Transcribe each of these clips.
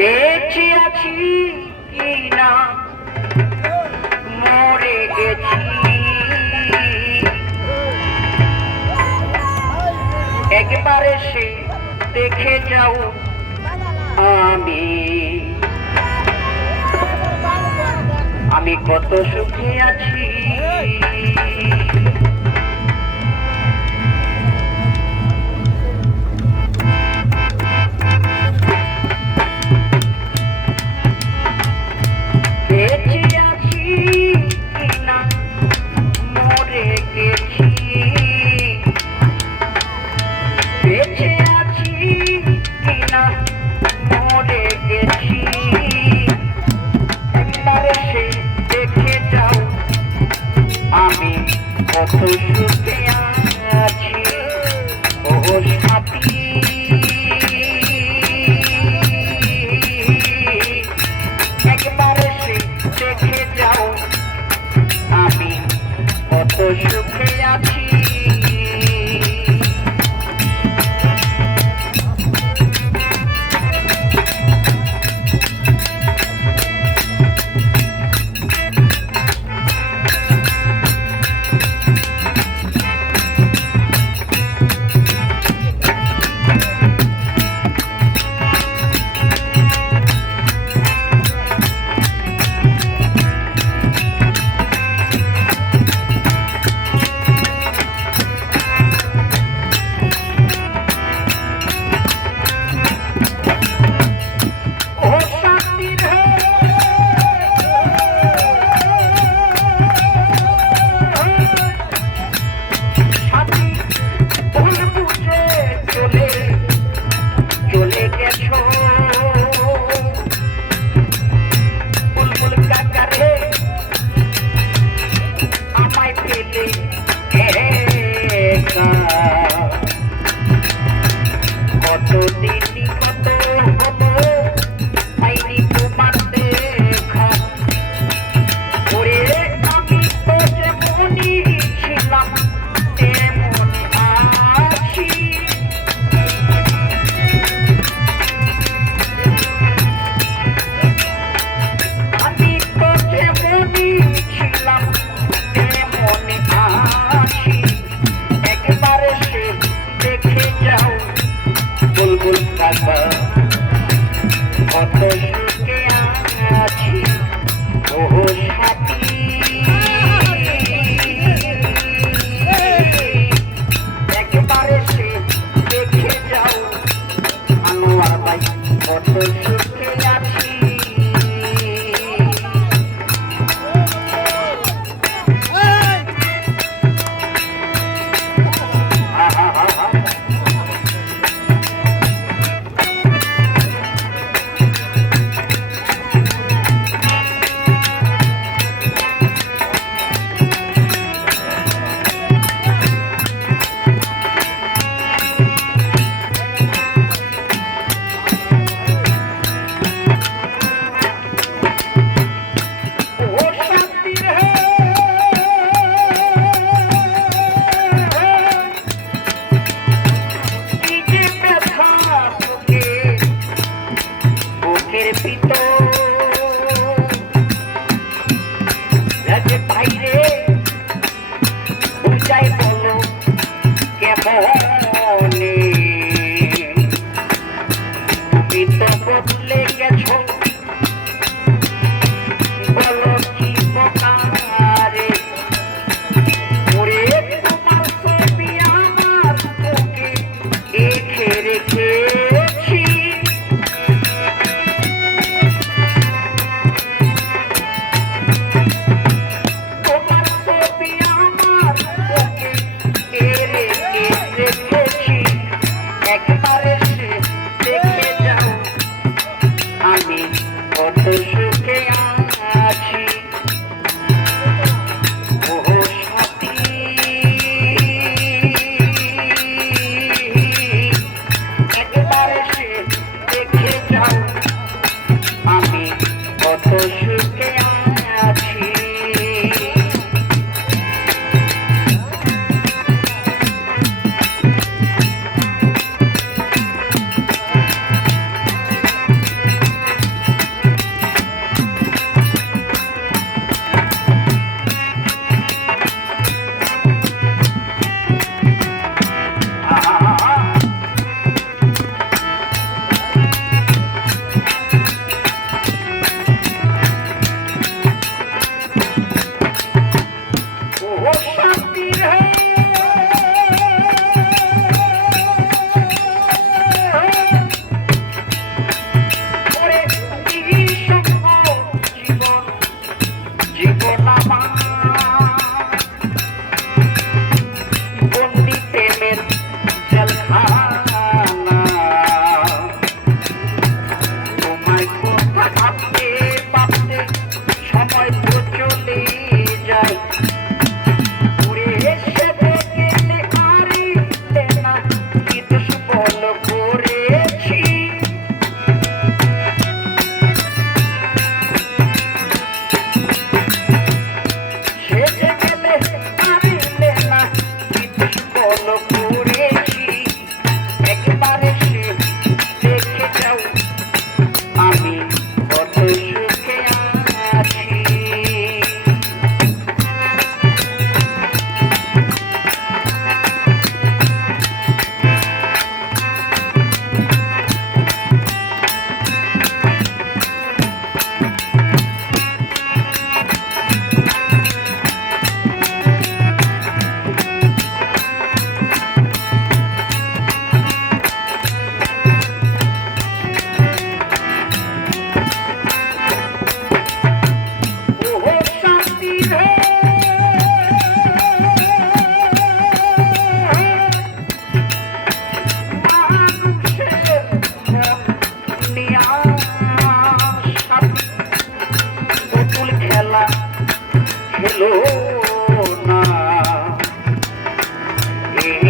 বেঁচে আছি কিনা? মরে গেছি। একবারে সে দেখে যাও আমি। আমি কত সুখে আছি। না।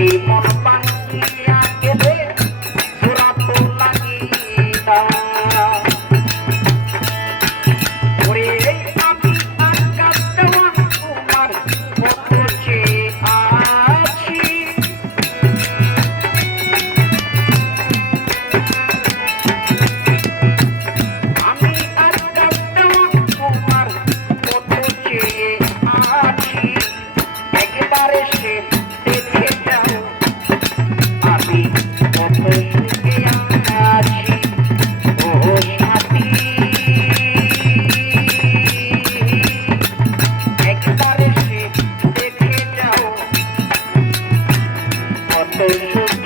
এই মন Thank you.